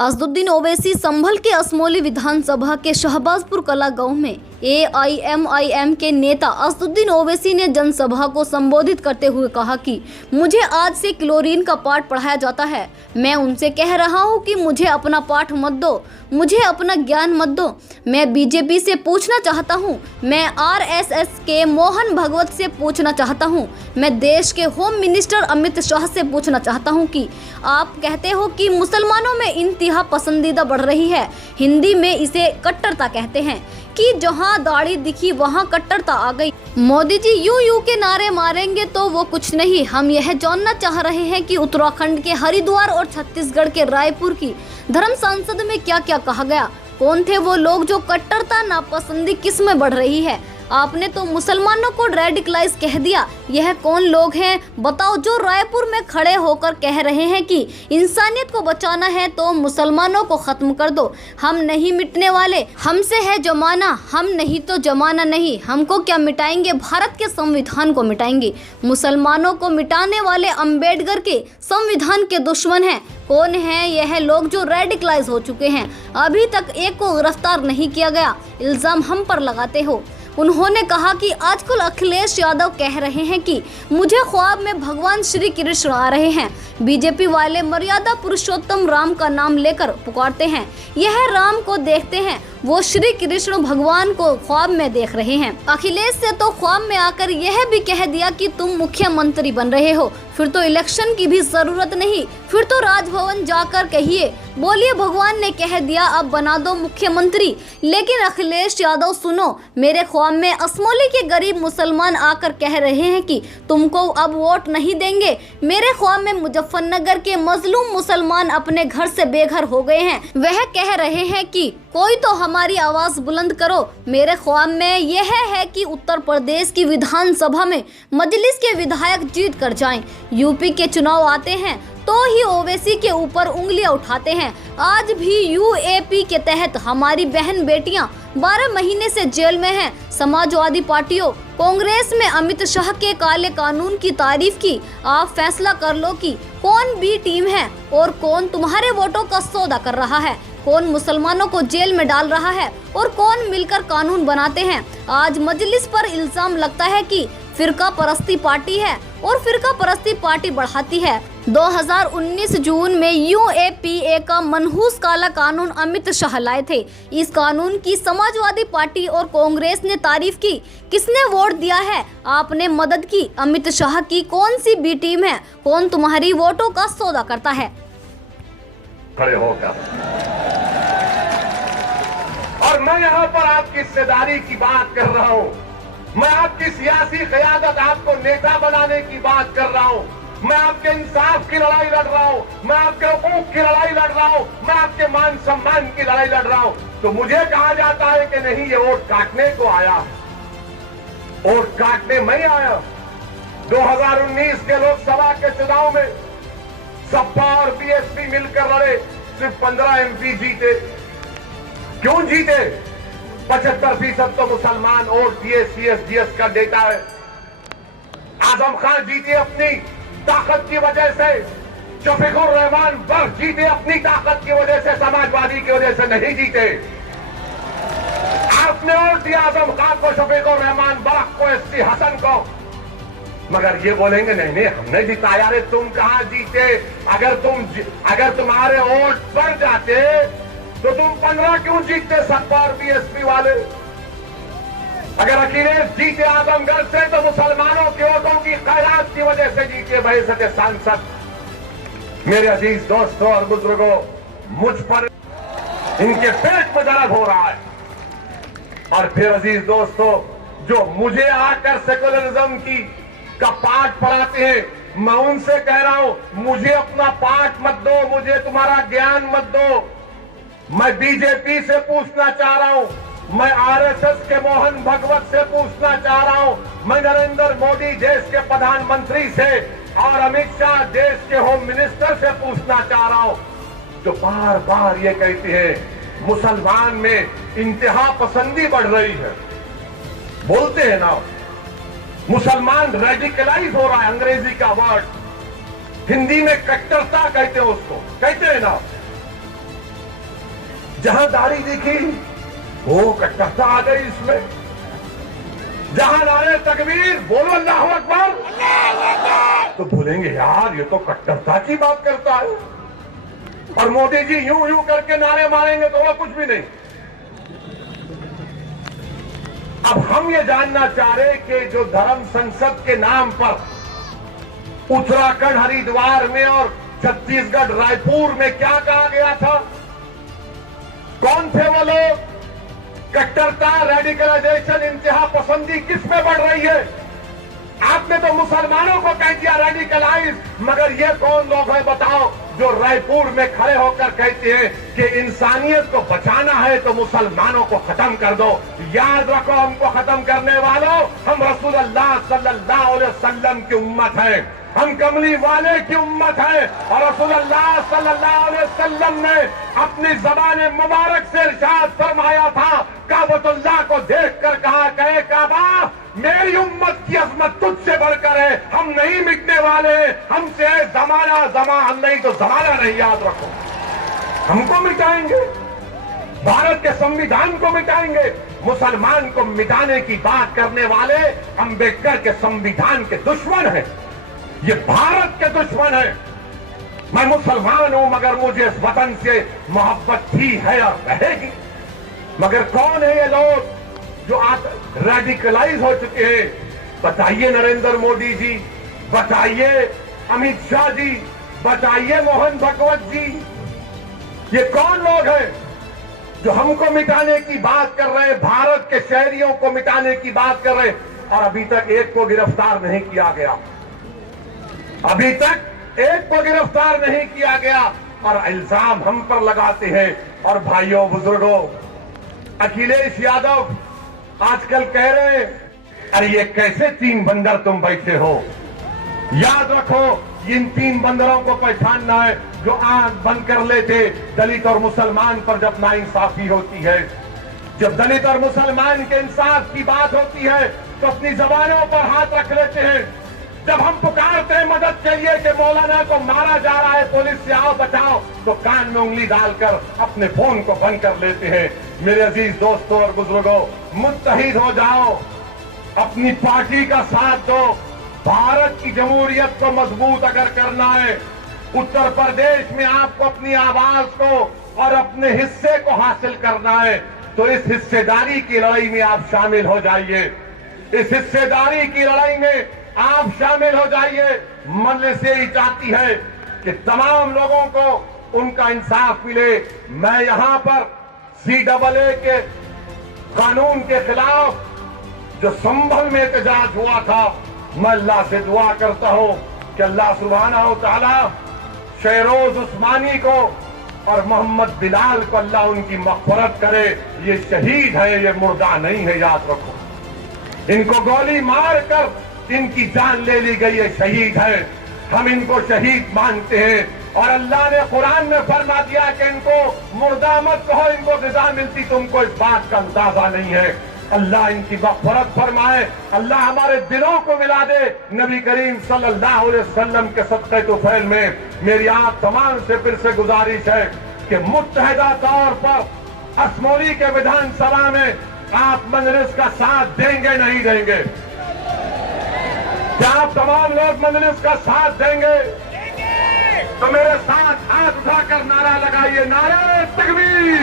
असदुद्दीन ओवैसी संभल के असमोली विधानसभा के शहबाजपुर कला गांव में AIMIM के नेता असदुद्दीन ओवैसी ने जनसभा को संबोधित करते हुए कहा कि मुझे आज से क्लोरीन का पाठ पढ़ाया जाता है। मैं उनसे कह रहा हूं कि मुझे अपना पाठ मत दो, मुझे अपना ज्ञान मत दो। मैं बीजेपी से पूछना चाहता हूं, मैं RSS के मोहन भागवत से पूछना चाहता हूं, मैं देश के होम मिनिस्टर अमित शाह से पूछना चाहता हूं कि आप कहते हो कि मुसलमानों में इंतहा पसंदीदा बढ़ रही है। हिंदी में इसे कट्टरता कहते हैं कि जहां दाढ़ी दिखी वहां कट्टरता आ गई। मोदी जी यू के नारे मारेंगे तो वो कुछ नहीं। हम यह जानना चाह रहे हैं कि उत्तराखंड के हरिद्वार और छत्तीसगढ़ के रायपुर की धर्म संसद में क्या क्या कहा गया। कौन थे वो लोग जो कट्टरता नापसंदी किस में बढ़ रही है। आपने तो मुसलमानों को रेडिकलाइज कह दिया। यह कौन लोग हैं बताओ जो रायपुर में खड़े होकर कह रहे हैं कि इंसानियत को बचाना है तो मुसलमानों को खत्म कर दो। हम नहीं मिटने वाले, हमसे है जमाना, हम नहीं तो जमाना नहीं। हमको क्या मिटाएंगे, भारत के संविधान को मिटाएंगे। मुसलमानों को मिटाने वाले अंबेडकर के संविधान के दुश्मन हैं। कौन है यह लोग जो रेडिकलाइज हो चुके हैं। अभी तक एक को गिरफ्तार नहीं किया गया। इल्जाम हम पर लगाते हो। उन्होंने कहा कि आजकल अखिलेश यादव कह रहे हैं कि मुझे ख्वाब में भगवान श्री कृष्ण आ रहे हैं। बीजेपी वाले मर्यादा पुरुषोत्तम राम का नाम लेकर पुकारते हैं। यह राम को देखते हैं, वो श्री कृष्ण भगवान को ख्वाब में देख रहे हैं। अखिलेश से तो ख्वाब में आकर यह भी कह दिया कि तुम मुख्यमंत्री बन रहे हो, फिर तो इलेक्शन की भी जरूरत नहीं, फिर तो राजभवन जाकर कहिए, बोलिए भगवान ने कह दिया अब बना दो मुख्यमंत्री। लेकिन अखिलेश यादव सुनो, मेरे ख्वाब में असमोली के गरीब मुसलमान आकर कह रहे हैं कि तुमको अब वोट नहीं देंगे। मेरे ख्वाब में मुजफ्फरनगर के मजलूम मुसलमान अपने घर से बेघर हो गए हैं। वह कह रहे हैं कि कोई तो हमारी आवाज बुलंद करो। मेरे ख्वाब में यह है कि उत्तर प्रदेश की विधानसभा में मजलिस के विधायक जीत कर जाएं। यूपी के चुनाव आते हैं तो ही ओवैसी के ऊपर उंगलियां उठाते हैं। आज भी UAP के तहत हमारी बहन बेटियां 12 महीने से जेल में हैं। समाजवादी पार्टियों, कांग्रेस में अमित शाह के काले कानून की तारीफ की। आप फैसला कर लो कि कौन बी टीम है और कौन तुम्हारे वोटों का सौदा कर रहा है, कौन मुसलमानों को जेल में डाल रहा है और कौन मिलकर कानून बनाते हैं। आज मजलिस पर इल्जाम लगता है कि फिरका परस्ती पार्टी है और फिरका परस्ती पार्टी बढ़ाती है। 2019 जून में UAPA का मनहूस काला कानून अमित शाह लाए थे। इस कानून की समाजवादी पार्टी और कांग्रेस ने तारीफ की। किसने वोट दिया है? आपने मदद की। अमित शाह की कौन सी बी टीम है? कौन तुम्हारी वोटों का सौदा करता है? खड़े होकर और मैं यहाँ पर आपकी हिस्सेदारी की बात कर रहा हूँ। मैं आपकी सियासी क़यादत, आपको नेता बनाने की बात कर रहा हूँ। मैं आपके इंसाफ की लड़ाई लड़ रहा हूँ, मैं आपके हुकूक की लड़ाई लड़ रहा हूँ, मैं आपके मान सम्मान की लड़ाई लड़ रहा हूँ। तो मुझे कहा जाता है कि नहीं, ये वोट काटने को आया है। वोट काटने मैं आया। 2019 के लोकसभा के चुनाव में सपा और BSP मिलकर लड़े, सिर्फ 15 MP जीते। क्यों जीते? 75% तो मुसलमान और CS का डेटा है। आजम खान जीते अपनी ताकत की वजह से, शफीकुर रहमान बर्क जीते अपनी ताकत की वजह से, समाजवादी की वजह से नहीं जीते। आपने वोट दिया आजम खान को, शफीकुर रहमान बर्क को, SC हसन को, मगर ये बोलेंगे नहीं नहीं हमने जिताया। रे तुम कहां जीते? अगर तुम्हारे वोट बढ़ जाते तो तुम 15 क्यों जीतते सपा और BSP वाले? अगर अखिलेश जीते आजमगढ़ से तो मुसलमानों के वोटों की खैरात की वजह से जीते बहसत सांसद। मेरे अजीज दोस्तों और बुजुर्गों, मुझ पर इनके पेट में दर्द हो रहा है। और फिर अजीज दोस्तों, जो मुझे आकर सेकुलरिज्म का पाठ पढ़ाते हैं, मैं उनसे कह रहा हूं, मुझे अपना पाठ मत दो, मुझे तुम्हारा ज्ञान मत दो। मैं बीजेपी से पूछना चाह रहा हूं, मैं RSS के मोहन भागवत से पूछना चाह रहा हूं, मैं नरेंद्र मोदी देश के प्रधानमंत्री से और अमित शाह देश के होम मिनिस्टर से पूछना चाह रहा हूं, जो बार बार ये कहते हैं मुसलमान में इंतहा पसंदी बढ़ रही है। बोलते हैं ना, मुसलमान रेडिकलाइज हो रहा है, अंग्रेजी का वर्ड, हिंदी में कट्टरता कहते हैं उसको, कहते हैं ना। जहां दाढ़ी दिखी वो कट्टरता आ गई इसमें, जहां नारे तकबीर बोलो अल्लाह अकबर तो बोलेंगे यार ये तो कट्टरता की बात करता है, और मोदी जी यूं यूं करके नारे मारेंगे तो वो कुछ भी नहीं। अब हम ये जानना चाह रहे कि जो धर्म संसद के नाम पर उत्तराखंड हरिद्वार में और छत्तीसगढ़ रायपुर में क्या कहा गया था, कौन थे वो लोग, कट्टरता, रेडिकलाइजेशन, इंतहा पसंदी किस में बढ़ रही है। आपने तो मुसलमानों को कह दिया रेडिकलाइज, मगर ये कौन लोग हैं बताओ जो रायपुर में खड़े होकर कहते हैं कि इंसानियत को बचाना है तो मुसलमानों को खत्म कर दो। याद रखो, हमको खत्म करने वालों, हम रसूल अल्लाह सल्लल्लाहु अलैहि वसल्लम की उम्मत है, हम कमली वाले की उम्मत है, और रसूल अल्लाह सल्लल्लाहु अलैहि वसल्लम ने अपनी ज़बान मुबारक से इरशाद फरमाया था, काबतुल्लाह को देखकर कहा, कहे काबा मेरी उम्मत की अजमत तुझसे बढ़कर है, हम नहीं मिटने वाले, हमसे है जमाना, जमाना नहीं तो जमाना नहीं, याद रखो। हमको मिटाएंगे, भारत के संविधान को मिटाएंगे। मुसलमान को मिटाने की बात करने वाले अंबेडकर के संविधान के दुश्मन हैं, ये भारत के दुश्मन है। मैं मुसलमान हूं मगर मुझे इस वतन से मोहब्बत थी, है और रहेगी। मगर कौन है ये लोग जो आज रेडिकलाइज हो चुके हैं? बताइए नरेंद्र मोदी जी, बताइए अमित शाह जी, बताइए मोहन भागवत जी, ये कौन लोग हैं जो हमको मिटाने की बात कर रहे हैं, भारत के शहरियों को मिटाने की बात कर रहे हैं, और अभी तक एक को गिरफ्तार नहीं किया गया, अभी तक एक को गिरफ्तार नहीं किया गया, और इल्जाम हम पर लगाते हैं। और भाइयों बुजुर्गों, अखिलेश यादव आजकल कह रहे हैं, अरे ये कैसे 3 बंदर तुम बैठे हो। याद रखो, इन 3 बंदरों को पहचानना है जो आंख बंद कर लेते दलित और मुसलमान पर जब नाइंसाफी होती है, जब दलित और मुसलमान के इंसाफ की बात होती है तो अपनी जबानों पर हाथ रख लेते हैं। जब हम पुकारते हैं मदद के लिए कि मौलाना को मारा जा रहा है, पुलिस से आओ बचाओ, तो कान में उंगली डालकर अपने फोन को बंद कर लेते हैं। मेरे अजीज दोस्तों और बुजुर्गों, मुत्तहिद हो जाओ, अपनी पार्टी का साथ दो। भारत की जमहूरियत को मजबूत अगर करना है, उत्तर प्रदेश में आपको अपनी आवाज को और अपने हिस्से को हासिल करना है, तो इस हिस्सेदारी की लड़ाई में आप शामिल हो जाइए। इस हिस्सेदारी की लड़ाई में आप शामिल हो जाइए। मन से ही चाहती है कि तमाम लोगों को उनका इंसाफ मिले। मैं यहां पर CAA के कानून के खिलाफ जो संभल में एहतजाज हुआ था, मैं अल्लाह से दुआ करता हूं कि अल्लाह सुब्हानहू तआला शहरोज उस्मानी को और मोहम्मद बिलाल को अल्लाह उनकी मग़फ़िरत करे। ये शहीद है, ये मुर्दा नहीं है, याद रखो। इनको गोली मारकर इनकी जान ले ली गई है, शहीद है, हम इनको शहीद मानते हैं। और अल्लाह ने कुरान में फरमा दिया कि इनको मुर्दा मत कहो, इनको ग़िज़ा मिलती, तुमको इस बात का अंदाजा नहीं है। अल्लाह इनकी मग़फ़िरत फरमाए, अल्लाह हमारे दिलों को मिला दे नबी करीम सल्लल्लाहु अलैहि वसल्लम के सदक़े तुफ़ैल में। मेरी आप तमाम से फिर से गुजारिश है कि मुत्तहिदा तौर पर असमोली के विधानसभा में आप मजलिस का साथ देंगे नहीं देंगे? क्या आप तमाम लोग मजलिस का साथ देंगे? तो मेरे साथ हाथ उठाकर नारा लगाइए, नारे तकबीर,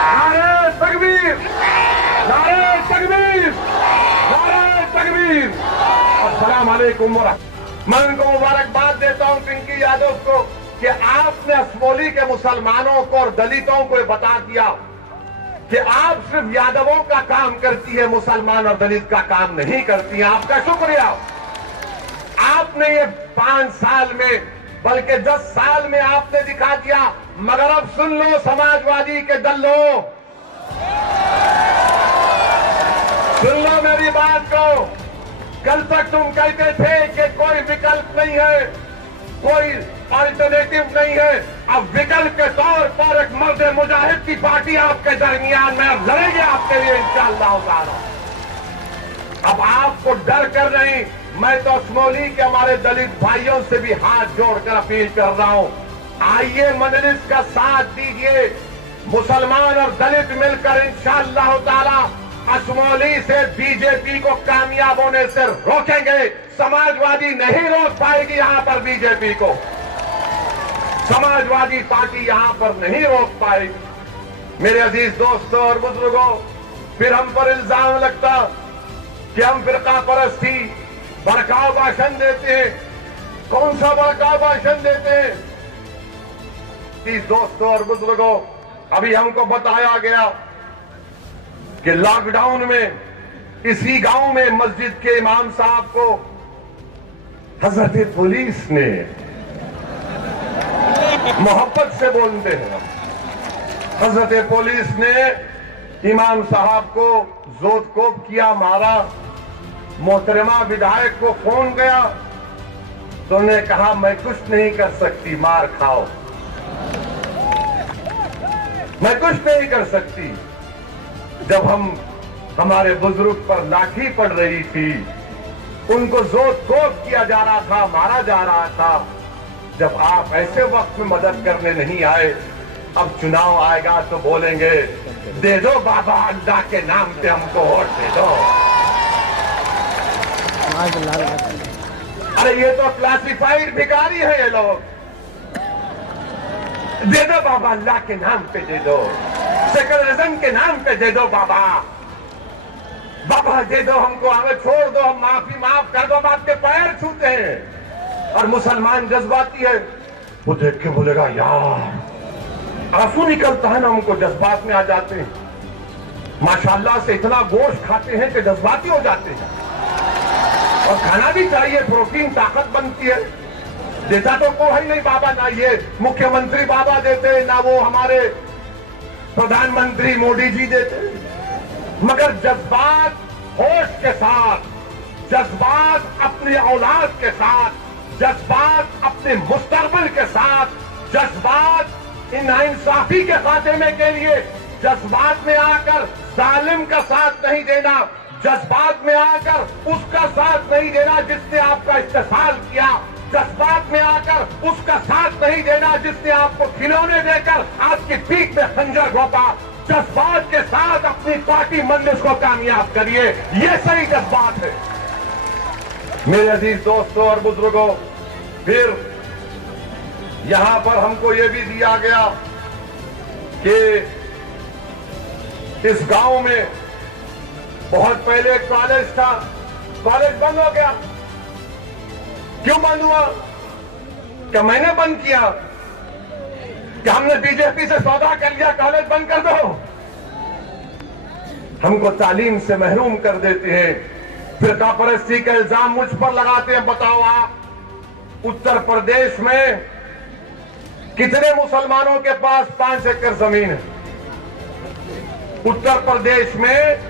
नारे तकबीर, नारे तकबीर, नारे तकबीर। अस्सलाम वालेकुम। मैं उनको मुबारकबाद देता हूं पिंकी यादव को कि आपने असमोली के मुसलमानों को और दलितों को बता दिया कि आप सिर्फ यादवों का काम करती है, मुसलमान और दलित का काम नहीं करती है। आपका शुक्रिया। आपने ये 5 साल में बल्कि 10 साल में आपने दिखा दिया। मगर अब सुन लो समाजवादी के दल्लो, सुन लो मेरी बात को। कल तक तुम कहते थे कि कोई विकल्प नहीं है, कोई अल्टरनेटिव नहीं है। अब विकल्प के तौर पर एक मर्द मुजाहिद की पार्टी आपके दरमियान में अब लड़ेगी आपके लिए इंशाअल्लाह ताला। अब आपको डर कर नहीं, मैं तो असमोली के हमारे दलित भाइयों से भी हाथ जोड़कर अपील कर रहा हूं, आइए मजलिस का साथ दीजिए। मुसलमान और दलित मिलकर इंशाअल्लाह ताला अशमोली से बीजेपी को कामयाब होने से रोकेंगे। समाजवादी नहीं रोक पाएगी यहां पर बीजेपी को, समाजवादी पार्टी यहां पर नहीं रोक पाएगी। मेरे अजीज दोस्तों और बुजुर्गों, फिर हम पर इल्जाम लगता कि हम फिरका परस्ती भड़काऊ भाषण देते हैं। कौन सा भड़काऊ भाषण देते हैं? अजीज दोस्तों और बुजुर्गों, अभी हमको बताया गया कि लॉकडाउन में इसी गांव में मस्जिद के इमाम साहब को हजरत पुलिस ने, मोहब्बत से बोलते हैं, हजरत पुलिस ने इमाम साहब को जोतकोप किया, मारा। मोहतरमा विधायक को फोन गया तो उन्होंने कहा मैं कुछ नहीं कर सकती, मार खाओ, मैं कुछ नहीं कर सकती। जब हमारे बुजुर्ग पर लाठी पड़ रही थी, उनको जोतकोप किया जा रहा था, मारा जा रहा था, जब आप ऐसे वक्त में मदद करने नहीं आए, अब चुनाव आएगा तो बोलेंगे दे दो बाबा अल्लाह के नाम पे हमको वोट दे दो। अरे ये तो क्लासिफाइड भिखारी है ये लोग। दे दो बाबा अल्लाह के नाम पे दे दो, सेकुलरिज्म के नाम पे दे दो बाबा, बाबा दे दो हमको, हमें छोड़ दो, हम माफ कर दो, हम आपके पैर छूते हैं। और मुसलमान जज्बाती है, वो देख के बोलेगा यार, आंसू निकलता है ना, हमको जज्बात में आ जाते हैं। माशाल्लाह से इतना गोश्त खाते हैं कि जज्बाती हो जाते हैं। और खाना भी चाहिए, प्रोटीन ताकत बनती है। देता तो कोई नहीं बाबा, ना ये मुख्यमंत्री बाबा देते, ना वो हमारे प्रधानमंत्री मोदी जी देते, मगर जज्बात होश के साथ, जज्बात अपनी औलाद के साथ, जज्बात अपने मुस्तकबिल के साथ, जज्बात इन नाइंसाफी के खात्मे के लिए, जज्बात में आकर जालिम का साथ नहीं देना, जज्बात में आकर उसका साथ नहीं देना जिसने आपका इस्तेसाल किया, जज्बात में आकर उसका साथ नहीं देना जिसने आपको खिलौने देकर आपकी पीठ में खंजर घोंपा। जज्बात के साथ अपनी पार्टी मंजिल को कामयाब करिए, ये सही जज्बात है। मेरे अजीज दोस्तों और बुजुर्गों, फिर यहां पर हमको यह भी दिया गया कि इस गांव में बहुत पहले एक कॉलेज था, कॉलेज बंद हो गया। क्यों बंद हुआ? क्या मैंने बंद किया? क्या हमने बीजेपी से सौदा कर लिया कॉलेज बंद कर दो? हमको तालीम से महरूम कर देते हैं, फिरका परस्ती का इल्जाम मुझ पर लगाते हैं। बताओ आप, उत्तर प्रदेश में कितने मुसलमानों के पास 5 एकड़ जमीन है? उत्तर प्रदेश में